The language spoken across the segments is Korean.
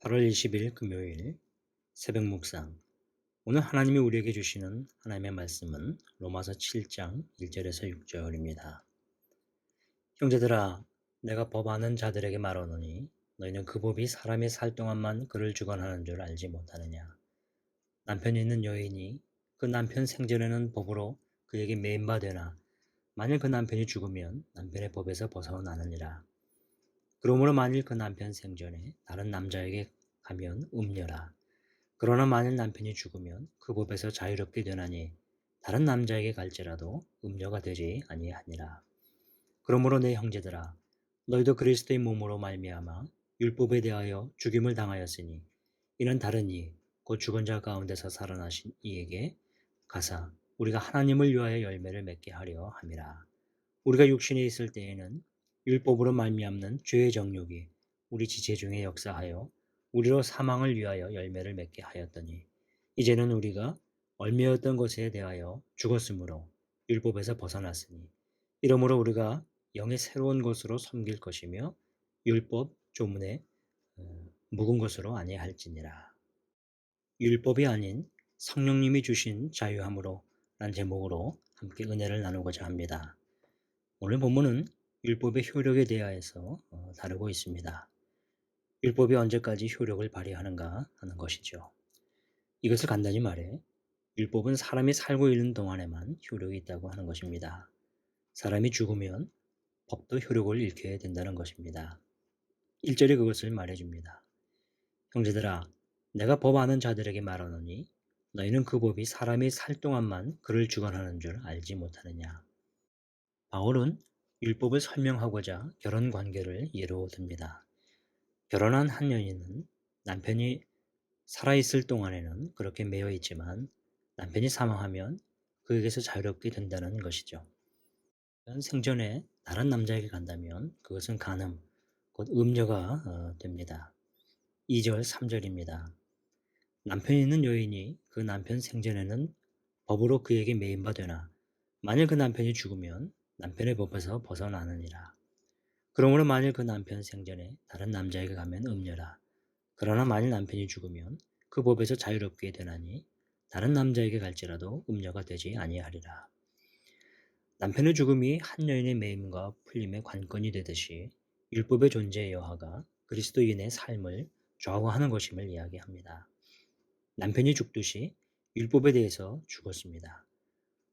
8월 20일 금요일 새벽 묵상. 오늘 하나님이 우리에게 주시는 하나님의 말씀은 로마서 7장 1절에서 6절입니다. 형제들아, 내가 법하는 자들에게 말하노니 너희는 그 법이 사람이 살 동안만 그를 주관하는 줄 알지 못하느냐. 남편이 있는 여인이 그 남편 생전에는 법으로 그에게 매인바되나 만일 그 남편이 죽으면 남편의 법에서 벗어나느니라. 그러므로 만일 그 남편 생전에 다른 남자에게 가면 음녀라. 그러나 만일 남편이 죽으면 그 법에서 자유롭게 되나니 다른 남자에게 갈지라도 음녀가 되지 아니하니라. 그러므로 내 형제들아, 너희도 그리스도의 몸으로 말미암아 율법에 대하여 죽임을 당하였으니 이는 다른 이 곧 죽은 자 가운데서 살아나신 이에게 가사 우리가 하나님을 위하여 열매를 맺게 하려 함이라. 우리가 육신에 있을 때에는 율법으로 말미암는 죄의 정욕이 우리 지체 중에 역사하여 우리로 사망을 위하여 열매를 맺게 하였더니 이제는 우리가 얽매였던 것에 대하여 죽었으므로 율법에서 벗어났으니 이러므로 우리가 영의 새로운 것으로 섬길 것이며 율법 조문에 묵은 것으로 아니할지니라. 율법이 아닌 성령님이 주신 자유함으로 란 제목으로 함께 은혜를 나누고자 합니다. 오늘 본문은 율법의 효력에 대하여서 다루고 있습니다. 율법이 언제까지 효력을 발휘하는가 하는 것이죠. 이것을 간단히 말해 율법은 사람이 살고 있는 동안에만 효력이 있다고 하는 것입니다. 사람이 죽으면 법도 효력을 잃게 된다는 것입니다. 1절이 그것을 말해줍니다. 형제들아, 내가 법 아는 자들에게 말하노니 너희는 그 법이 사람이 살 동안만 그를 주관하는 줄 알지 못하느냐. 바울은 율법을 설명하고자 결혼 관계를 예로 듭니다. 결혼한 한 여인은 남편이 살아있을 동안에는 그렇게 매여 있지만 남편이 사망하면 그에게서 자유롭게 된다는 것이죠. 생전에 다른 남자에게 간다면 그것은 간음, 곧 음녀가 됩니다. 2절, 3절입니다. 남편이 있는 여인이 그 남편 생전에는 법으로 그에게 매인바 되나 만일 그 남편이 죽으면 남편의 법에서 벗어나느니라. 그러므로 만일 그 남편 생전에 다른 남자에게 가면 음녀라. 그러나 만일 남편이 죽으면 그 법에서 자유롭게 되나니 다른 남자에게 갈지라도 음녀가 되지 아니하리라. 남편의 죽음이 한 여인의 매임과 풀림의 관건이 되듯이 율법의 존재의 여하가 그리스도인의 삶을 좌우하는 것임을 이야기합니다. 남편이 죽듯이 율법에 대해서 죽었습니다.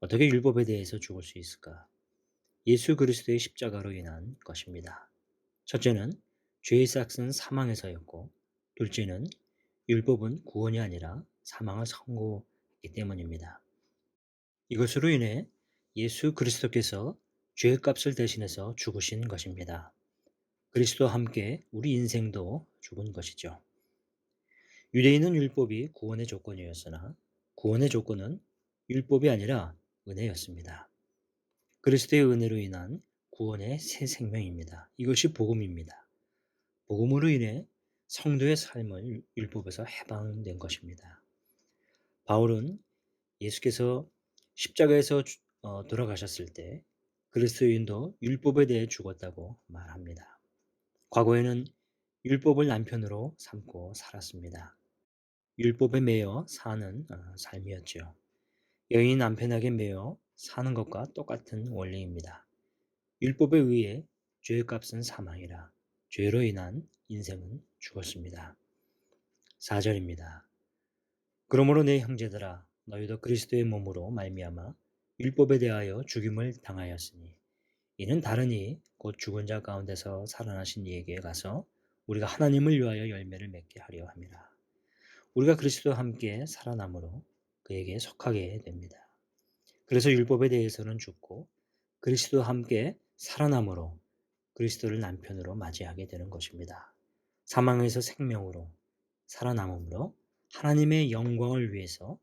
어떻게 율법에 대해서 죽을 수 있을까? 예수 그리스도의 십자가로 인한 것입니다. 첫째는 죄의 삭은 사망에서였고, 둘째는 율법은 구원이 아니라 사망을 선고했기 때문입니다. 이것으로 인해 예수 그리스도께서 죄의 값을 대신해서 죽으신 것입니다. 그리스도와 함께 우리 인생도 죽은 것이죠. 유대인은 율법이 구원의 조건이었으나 구원의 조건은 율법이 아니라 은혜였습니다. 그리스도의 은혜로 인한 구원의 새 생명입니다. 이것이 복음입니다. 복음으로 인해 성도의 삶을 율법에서 해방된 것입니다. 바울은 예수께서 십자가에서 돌아가셨을 때 그리스도인도 율법에 대해 죽었다고 말합니다. 과거에는 율법을 남편으로 삼고 살았습니다. 율법에 매여 사는 삶이었죠. 여인이 남편에게 매여 사는 것과 똑같은 원리입니다. 율법에 의해 죄의 값은 사망이라 죄로 인한 인생은 죽었습니다. 4절입니다. 그러므로 내 형제들아 너희도 그리스도의 몸으로 말미암아 율법에 대하여 죽임을 당하였으니 이는 다른 이 곧 죽은 자 가운데서 살아나신 이에게 가서 우리가 하나님을 위하여 열매를 맺게 하려 함이라. 우리가 그리스도와 함께 살아남으로 그에게 속하게 됩니다. 그래서 율법에 대해서는 죽고 그리스도와 함께 살아남으로 그리스도를 남편으로 맞이하게 되는 것입니다. 사망에서 생명으로 살아남음으로 하나님의 영광을 위해서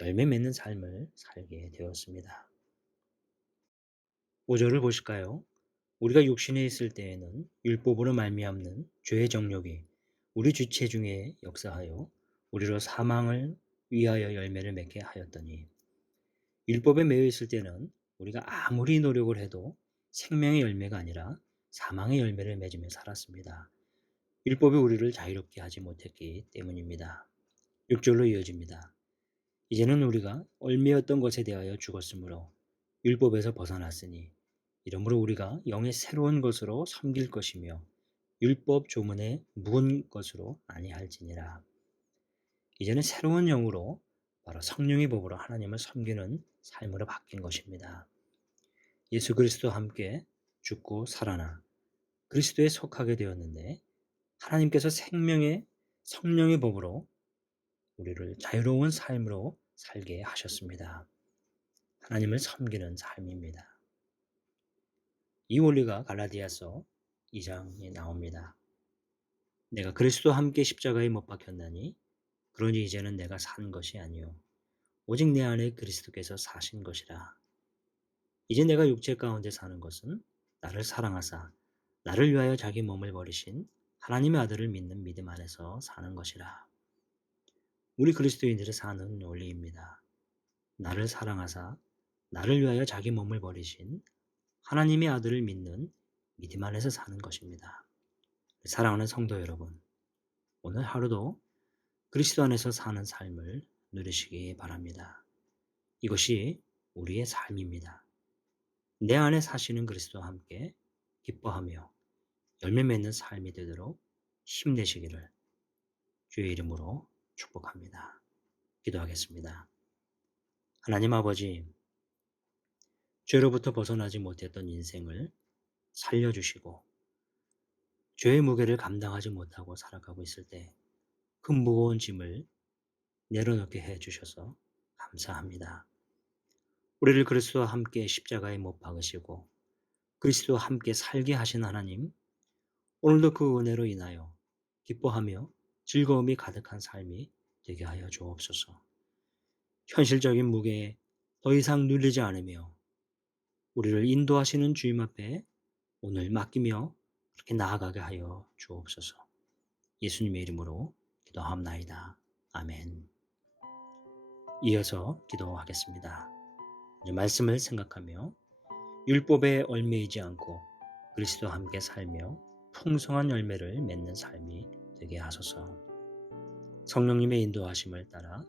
열매 맺는 삶을 살게 되었습니다. 5절을 보실까요? 우리가 육신에 있을 때에는 율법으로 말미암는 죄의 정욕이 우리 주체 중에 역사하여 우리로 사망을 위하여 열매를 맺게 하였더니 율법에 매여 있을 때는 우리가 아무리 노력을 해도 생명의 열매가 아니라 사망의 열매를 맺으며 살았습니다. 율법이 우리를 자유롭게 하지 못했기 때문입니다. 6절로 이어집니다. 이제는 우리가 얽매였던 것에 대하여 죽었으므로 율법에서 벗어났으니 이러므로 우리가 영의 새로운 것으로 섬길 것이며 율법 조문에 묵은 것으로 아니할지니라. 이제는 새로운 영으로 바로 성령의 법으로 하나님을 섬기는 삶으로 바뀐 것입니다. 예수 그리스도와 함께 죽고 살아나 그리스도에 속하게 되었는데 하나님께서 생명의 성령의 법으로 우리를 자유로운 삶으로 살게 하셨습니다. 하나님을 섬기는 삶입니다. 이 원리가 갈라디아서 2장에 나옵니다. 내가 그리스도와 함께 십자가에 못 박혔나니 그러니 이제는 내가 산 것이 아니요 오직 내 안에 그리스도께서 사신 것이라. 이제 내가 육체 가운데 사는 것은 나를 사랑하사 나를 위하여 자기 몸을 버리신 하나님의 아들을 믿는 믿음 안에서 사는 것이라. 우리 그리스도인들이 사는 원리입니다. 나를 사랑하사 나를 위하여 자기 몸을 버리신 하나님의 아들을 믿는 믿음 안에서 사는 것입니다. 사랑하는 성도 여러분, 오늘 하루도 그리스도 안에서 사는 삶을 누리시기 바랍니다. 이것이 우리의 삶입니다. 내 안에 사시는 그리스도와 함께 기뻐하며 열매 맺는 삶이 되도록 힘내시기를 주의 이름으로 축복합니다. 기도하겠습니다. 하나님 아버지, 죄로부터 벗어나지 못했던 인생을 살려주시고 죄의 무게를 감당하지 못하고 살아가고 있을 때 그 무거운 짐을 내려놓게 해주셔서 감사합니다. 우리를 그리스도와 함께 십자가에 못 박으시고 그리스도와 함께 살게 하신 하나님, 오늘도 그 은혜로 인하여 기뻐하며 즐거움이 가득한 삶이 되게 하여 주옵소서. 현실적인 무게에 더 이상 눌리지 않으며 우리를 인도하시는 주님 앞에 오늘 맡기며 그렇게 나아가게 하여 주옵소서. 예수님의 이름으로 기도하옵나이다. 아멘. 이어서 기도하겠습니다. 이제 말씀을 생각하며 율법에 얽매이지 않고 그리스도와 함께 살며 풍성한 열매를 맺는 삶이 되게 하소서. 성령님의 인도하심을 따라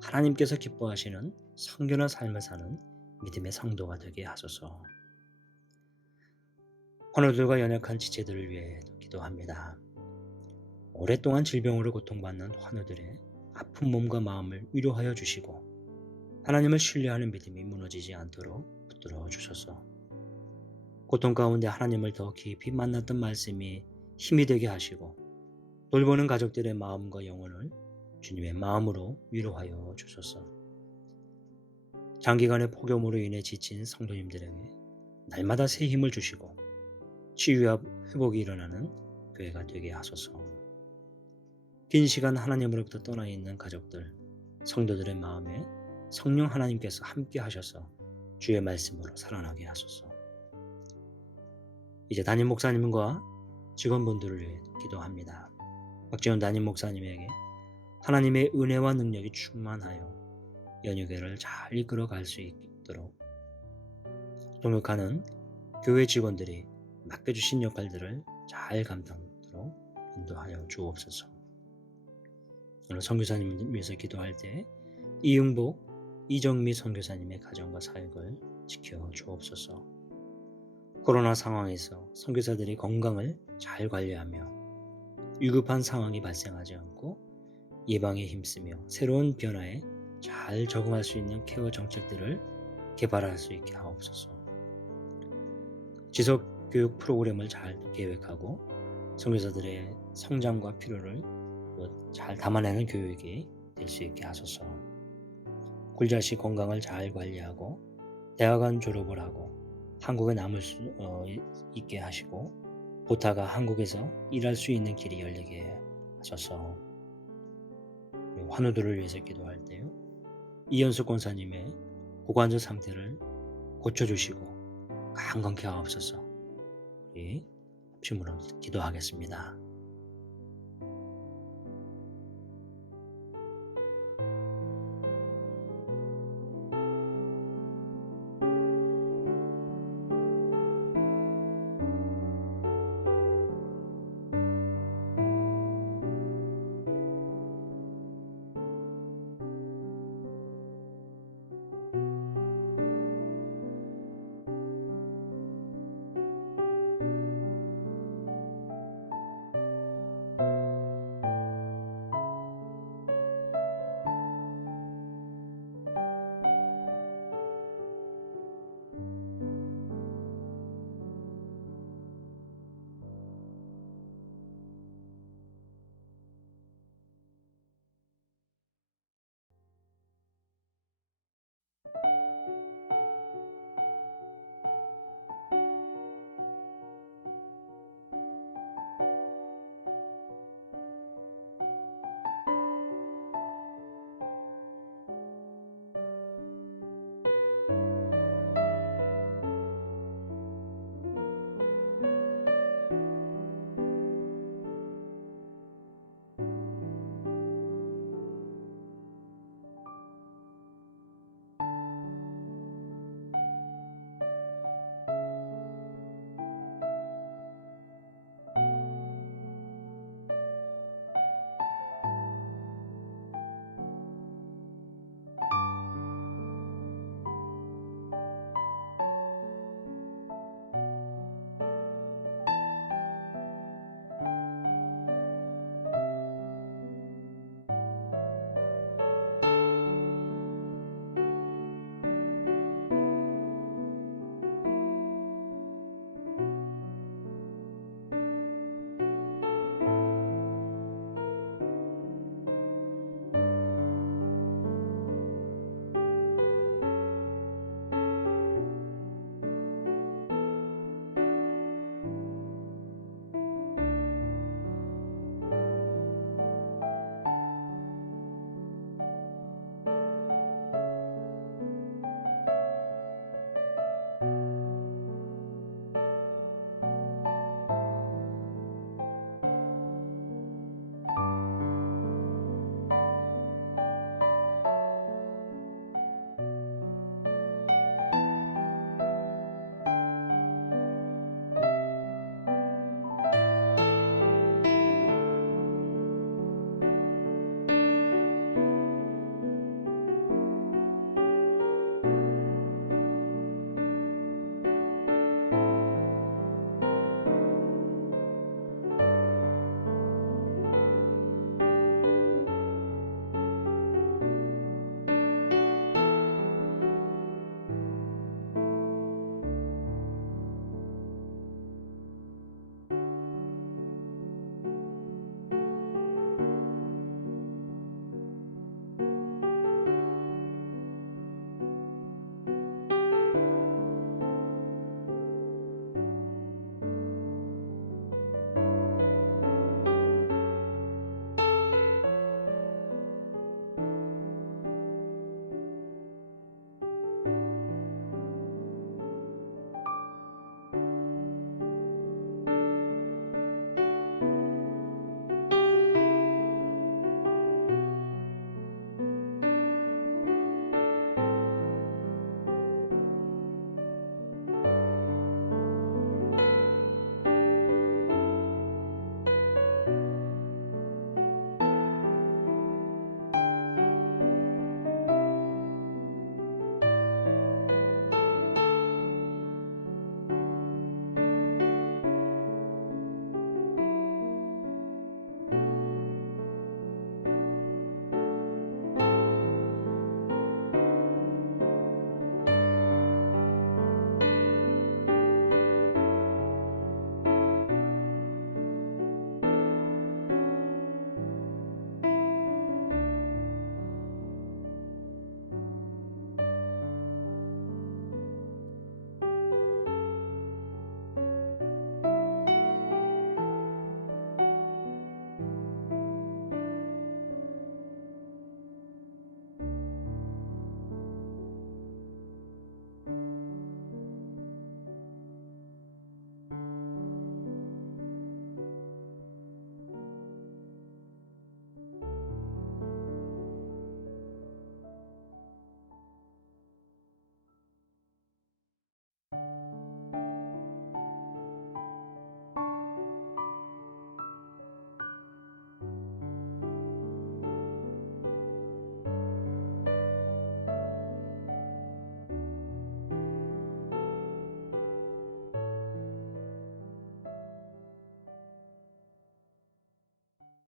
하나님께서 기뻐하시는 성결한 삶을 사는 믿음의 성도가 되게 하소서. 환우들과 연약한 지체들을 위해 기도합니다. 오랫동안 질병으로 고통받는 환우들의 아픈 몸과 마음을 위로하여 주시고 하나님을 신뢰하는 믿음이 무너지지 않도록 붙들어 주소서. 고통 가운데 하나님을 더 깊이 만났던 말씀이 힘이 되게 하시고 돌보는 가족들의 마음과 영혼을 주님의 마음으로 위로하여 주소서. 장기간의 폭염으로 인해 지친 성도님들에게 날마다 새 힘을 주시고 치유와 회복이 일어나는 교회가 되게 하소서. 긴 시간 하나님으로부터 떠나 있는 가족들, 성도들의 마음에 성령 하나님께서 함께 하셔서 주의 말씀으로 살아나게 하소서. 이제 담임 목사님과 직원분들을 위해 기도합니다. 박지원 담임 목사님에게 하나님의 은혜와 능력이 충만하여 연유교회를 잘 이끌어 갈 수 있도록 동역하는 교회 직원들이 맡겨주신 역할들을 잘 감당하도록 인도하여 주옵소서. 오늘 선교사님을 위해서 기도할 때 이응복, 이정미 선교사님의 가정과 사역을 지켜 주옵소서. 코로나 상황에서 선교사들이 건강을 잘 관리하며 위급한 상황이 발생하지 않고 예방에 힘쓰며 새로운 변화에 잘 적응할 수 있는 케어 정책들을 개발할 수 있게 하옵소서. 지속 교육 프로그램을 잘 계획하고 선교사들의 성장과 필요를 잘 담아내는 교육이 될 수 있게 하소서. 굴자식 건강을 잘 관리하고 대학원 졸업을 하고 한국에 남을 수 있게 하시고 보타가 한국에서 일할 수 있는 길이 열리게 하소서. 환우들을 위해서 기도할 때요, 이현숙 권사님의 고관절 상태를 고쳐주시고 강건케 하옵소서. 우리 합심으로 기도하겠습니다.